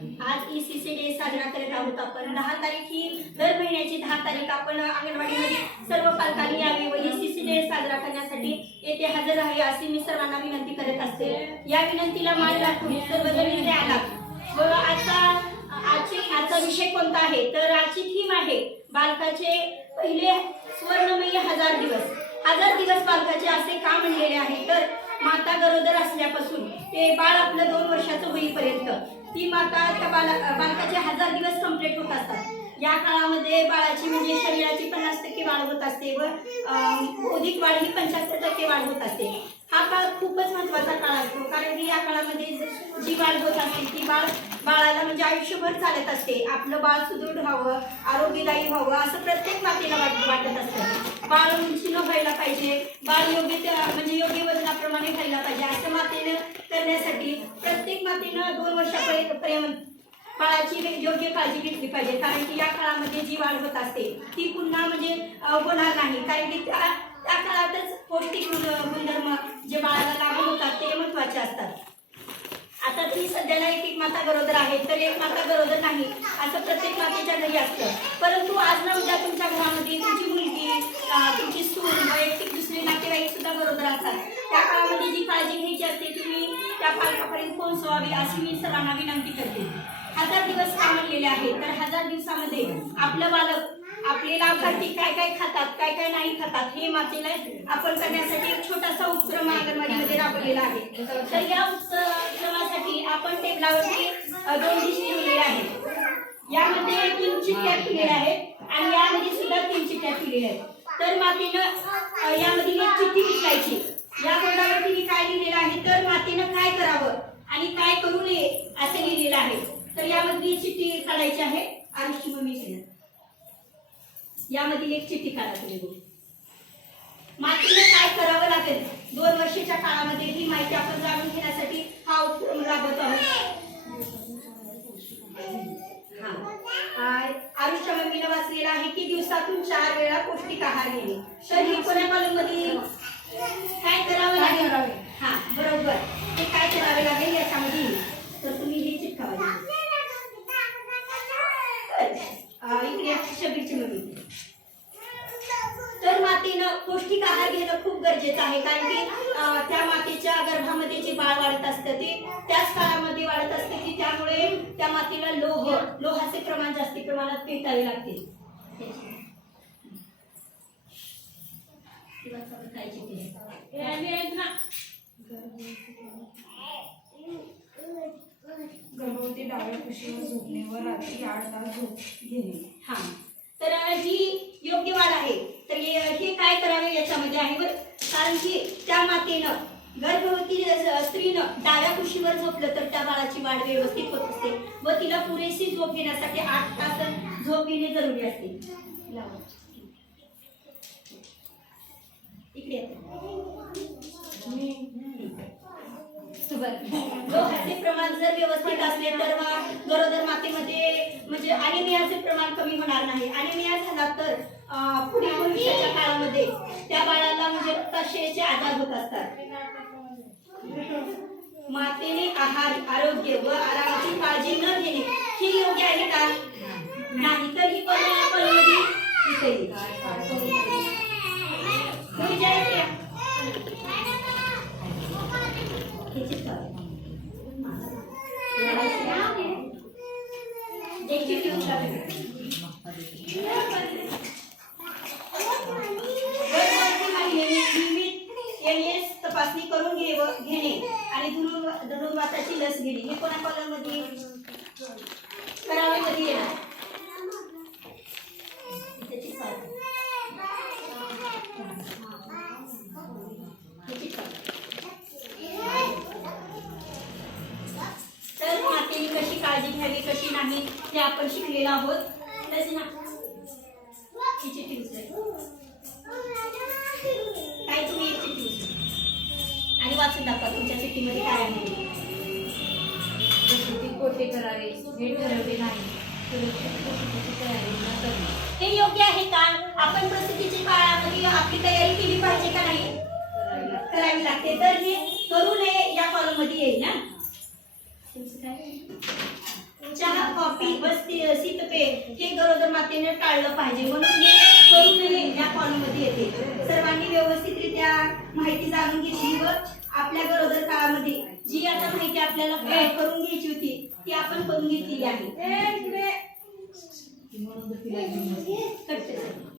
आज ECC day साजरा करत आहोत आपण. दहा तारीख ही दर महिन्याची दहा तारीख आपण अंगणवाडीमध्ये सर्व पालकांनी यावी व ईसीसी डे साजरा करण्यासाठी येथे हजर आहे अशी मी सर्वांना विनंती करत असते. या विनंतीला मान राखून सर्वजण इथे आलात व आजचा आजची आजचा विषय कोणता आहे? तर आजची थीम आहे बालकाचे पहिले स्वर्णमयी हजार दिवस. हजार दिवस बालकाचे असे का म्हणलेले आहे? तर माता गरोदर असल्यापासून ते बाळ आपलं दोन वर्षाचं होईपर्यंत ती माता त्या बाला बालकाचे हजार दिवस कंप्लीट होत असतात. या काळामध्ये बाळाची म्हणजे शरीराची पन्नास टक्के वाढ होत असते व अधिक वाढ ही पंच्याहत्तर टक्के वाढ होत असते. हा काळ खूपच महत्त्वाचा काळ असतो. कारण की या काळामध्ये जी वाढ होत असते ती बाळ बाळाला म्हणजे आयुष्यभर चालत असते. आपलं बाळ सुदृढ व्हावं आरोग्यदायी व्हावं असं प्रत्येक मातेला वाट वाटत असतं. बाळ उंचीनं व्हायला पाहिजे. बाळ योग्य त्या म्हणजे योग्य वजनाप्रमाणे व्हायला पाहिजे. असं मातेनं करण्यासाठी प्रत्येक मातेनं दोन वर्षापर्यंत बाळाची योग्य काळजी घेतली पाहिजे. कारण की या काळामध्ये जी वाढ होत असते ती पुन्हा म्हणजे होणार नाही. कारण की त्या त्या काळातच पौष्टिक गुण- गुणधर्म जे बाळाला लागू होतात ते महत्त्वाचे असतात. आता ती सध्याला एक एक माता गरोदर आहे. तर एक माता गरोदर नाही. असं प्रत्येक मातेच्या घरी असतं. परंतु आज ना उद्या तुमच्या घरामध्ये तुमची तुमची सून वैयक्तिक दुसरे नातेवाईक सुद्धा बरोबर असतात. त्या काळामध्ये जी काळजी घ्यायची असते तुम्ही त्या पालकापर्यंत पोहोचवावी अशी मी सर्वांना विनंती करते. हजार दिवस का म्हणलेले आहेत तर हजार दिवसामध्ये आपलं बालक आपले लाभार्थी काय काय खातात काय काय नाही खातात हे मातेला आपण करण्यासाठी एक छोटासा उपक्रम अंगणवाडीमध्ये राबवलेला आहे. तर या उपक्रमासाठी आपण टेबलावरती दोन डिश ठेवलेले आहेत. यामध्ये तीन चिठ्ठ्या ठेवलेल्या आहेत आणि यामध्ये सुद्धा तीन चिठ्ठ्या ठेवलेल्या आहेत. तर मातेनं अ, यामधील चिठ्ठी विचारायची या बोर्डावर तिने काय लिहिलेलं आहे? तर मातेनं काय करावं आणि काय करू नये असे लिहिलेलं आहे. तर यामधली चिठ्ठी काढायची आहे. आरुषची मम्मी यामधील एक चिठ्ठी काढा तुम्ही. बघू. मातीला काय करावं लागेल दोन वर्षाच्या काळामध्ये ही माहिती आपण जाणून घेण्यासाठी हा उपक्रम राबवत आहोत हा. आ- आरुषच्या मम्मीनं वाचलेलं आहे की दिवसातून चार वेळा पौष्टिक आहार घेणे तर हे कोण्या कॉलममध्ये? काय करावं लागेल? हा बरोबर. ते काय करावे लागेल याच्यामध्ये. तर तुम्ही हे चिटकावा इकडे शबीरची मुलगी. तर मातेनं पौष्टिक आहार घेणं खूप गरजेचं आहे. कारण की त्या मातेच्या गर्भामध्ये जे बाळ वाढत असतं ते त्याच काळामध्ये वाढत असते की त्यामुळे त्या मातेला लोह लोहाचे प्रमाण जास्ती प्रमाणात पेटावे लागते. गर्भवती डाव्या कुशीवर झोपणे व रात्री आठ तास झोप घेणे. हा. तर ही योग्य वाढ आहे. तर हे हे काय करावे याच्यामध्ये आहे बरं? कारण की त्या मातेनं गर्भवती स्त्रीनं डाव्या कुशीवर झोपलं तर त्या बाळाची वाढ व्यवस्थित होत असते. व तिला पुरेशी झोप घेण्यासाठी आठ तास झोप घेणे जरुरी असते. इकडे लोहाचे प्रमाण जर व्यवस्थित असले तर गरोदर मातेमध्ये म्हणजे अनिमियाचे प्रमाण कमी होणार नाही. अनिमिया झाला तर पुढील भविष्याच्या काळामध्ये त्या बाळाला म्हणजे रक्ताशयाचे आजार होत असतात मातेने आहार आरोग्य व आरामाची काळजी न घेणे हे योग्य आहे का नाही तर ही कॉलममध्ये इथे येईल. तुम्ही ज्या इथे- हे चित्र. एक चिठ्ठी उचलावी. गर्भवती महिलेने नियमित एनएस तपासणी करून घे घेणे. आणि धनुर्वा- धनुर्वाताची लस घेणे. हे कोणा कॉलममध्ये करावे मध्ये येणार. त्याची पावती. त्याची तर मातेने कशी काळजी घ्यावी कशी नाही ते आपण शिकलेलो आहोत. तसे ना ही चिठ्ठी उचलायची. काय तुम्ही वाचून दाखवा तुमच्या सिटीमध्ये काय आहे? हे योग्य आहे का? आपण प्रसिद्धीच्या काळामध्ये आपली तयारी केली पाहिजे का नाही? करावी लागते. तर हे करू नये या कॉलममध्ये येईल ना? चहा कॉफी व सीतपे हे गरोदर मातेने टाळलं पाहिजे. म्हणून हे करू नये या कॉलममध्ये येते. सर्वांनी व्यवस्थितरित्या माहिती जाणून घेतली व जी आता माहिती आपल्याला करून घ्यायची होती ती आपण करून घेतलेली आहे.